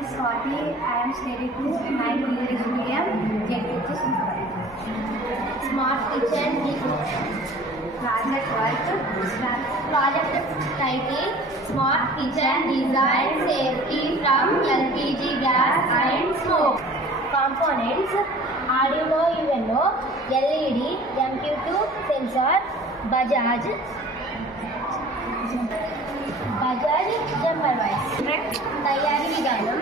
is Swati. I am studying to 9th English medium. Smart kitchen project title Smart kitchen design safety from LPG gas and smoke. Components Arduino Uno, LED, MQ2 sensor, Bajaj jumper wire. తయారీ విధానం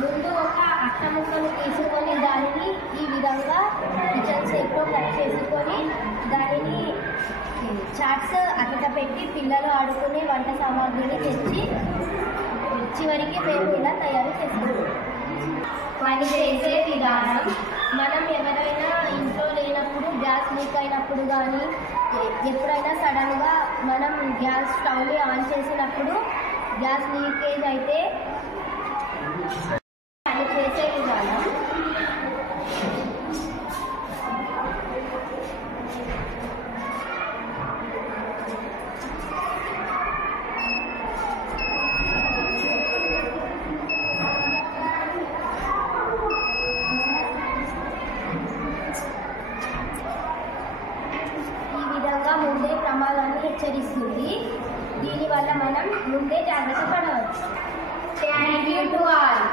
ముందు ఒక అట్ట ముక్కను తీసుకొని దానిని ఈ విధంగా కిచెన్ షేప్లో కట్ చేసుకొని దానిని చాట్స్ అక్కడ పెట్టి పిల్లలు ఆడుకునే వంట సామాగ్రిని తెచ్చి చివరికి మేము ఇలా తయారు చేస్తాము. పని చేసే విధానం మనం ఎవరైనా ఇంట్లో లేనప్పుడు గ్యాస్ లీక్ అయినప్పుడు కానీ ఎప్పుడైనా సడన్గా మనం గ్యాస్ స్టవ్ని ఆన్ చేసినప్పుడు గ్యాస్ లీకేజ్ అయితే పని చేసే విధానం ముందే ప్రమాదాన్ని హెచ్చరిస్తుంది. దీనివల్ల మనం ముందే జాగ్రత్త పడవచ్చు. Thank you to all.